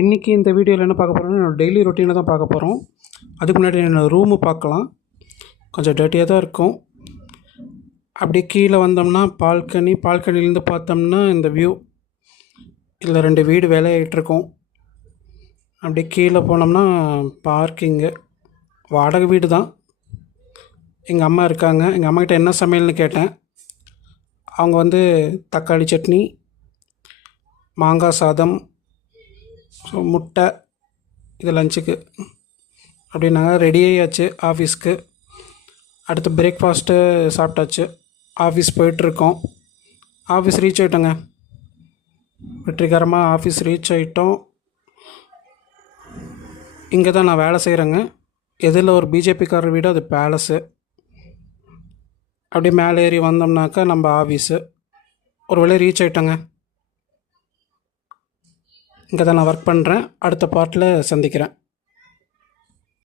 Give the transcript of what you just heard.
இன்றைக்கி இந்த வீடியோவில் என்ன பார்க்க போகிறோம்னா என்னோடய டெய்லி ரொட்டீனை தான் பார்க்க போகிறோம். அதுக்கு முன்னாடி என்னோடய ரூமு பார்க்கலாம். கொஞ்சம் டர்ட்டியாக தான் இருக்கும். அப்படியே கீழே வந்தோம்னா பால்கனிலேருந்து பார்த்தோம்னா இந்த வியூ. இதில் 2 வீடு வேலையாகிட்ருக்கோம். அப்படியே கீழே போனோம்னா பார்க்கிங்கு. வாடகை வீடு தான். எங்கள் அம்மா இருக்காங்க. எங்கள் அம்மாக்கிட்ட என்ன சமையல்னு கேட்டேன். அவங்க தக்காளி சட்னி, மாங்காய் சாதம், முட்டை, இது லஞ்சுக்கு அப்படின்னாங்க. ரெடி ஆகியாச்சு ஆஃபீஸ்க்கு. அடுத்து பிரேக்ஃபாஸ்ட்டு சாப்பிட்டாச்சு. ஆஃபீஸ் போயிட்டுருக்கோம். ஆஃபீஸ் ரீச் ஆகிட்டோங்க. வெற்றிகரமாக ஆஃபீஸ் ரீச் ஆகிட்டோம். இங்கே தான் நான் வேலை செய்கிறேங்க. எதில் ஒரு பிஜேபிக்காரர் வீடு, அது பேலஸு. அப்படியே மேலே ஏறி வந்தோம்னாக்கா நம்ம ஆஃபீஸு. ஒரு வேளை ரீச் ஆகிட்டோங்க. இங்கே தான் நான் ஒர்க் பண்ணுறேன். அடுத்த பார்ட்டில் சந்திக்கிறேன்.